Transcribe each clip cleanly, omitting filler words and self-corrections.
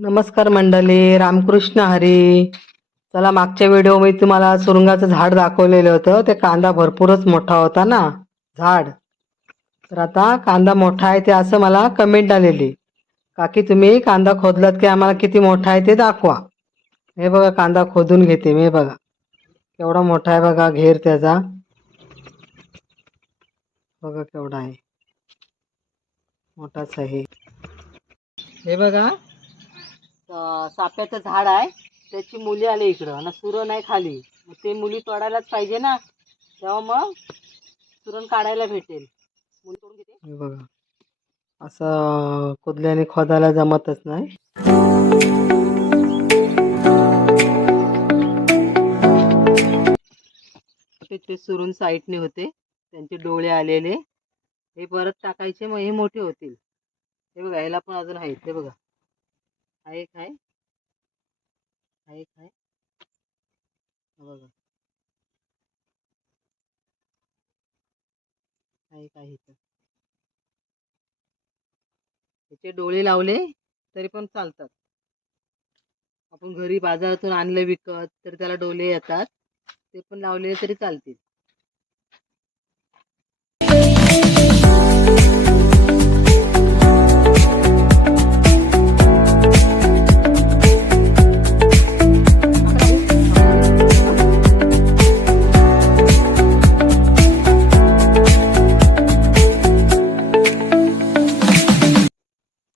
नमस्कार मंडळी, रामकृष्ण हरी. चला, मागच्या व्हिडिओ मध्ये तुम्हाला सुरुंगाचं झाड दाखवलेलं होतं. ते कांदा भरपूरच मोठा होता ना झाड. तर आता कांदा मोठा आहे ते असं मला कमेंट आलेली, काकी तुम्ही कांदा खोदलात की आम्हाला किती मोठा आहे ते दाखवा. हे बघा, कांदा खोदून घेते मी. बघा केवढा मोठा आहे, बघा घेर त्याचा बघा केवढा आहे, मोठाच आहे. हे बघा, साप्याचं झाड आहे. त्याची मुली आली इकडं आणि सुरण नाही खाली. मग ते मुली तोडायलाच पाहिजे ना, तेव्हा मग सुरण काढायला भेटेल. मुली तोडून घेते. हे बघा, असं कुदल्याने खोदायला जमतच नाही. ते सुरून साईडने होते, त्यांचे डोळे आलेले. हे परत टाकायचे, मग हे मोठे होतील. हे बघा, ह्याला पण अजून आहेत. हे बघा, हा एक आहे, हा एक आहे. हा बघा, हा एक आहे. त्याचे डोळे लावले तरी पण चालतात. आपण घरी बाजारातून आणले विकत तर त्याला डोळे येतात, ते पण लावले तरी चालतील.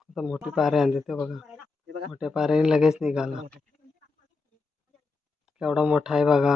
आता मोठी पारे आणते ते बघा, मोठ्या पाऱ्याने लगेच निघाला. केवढा मोठा आहे बघा.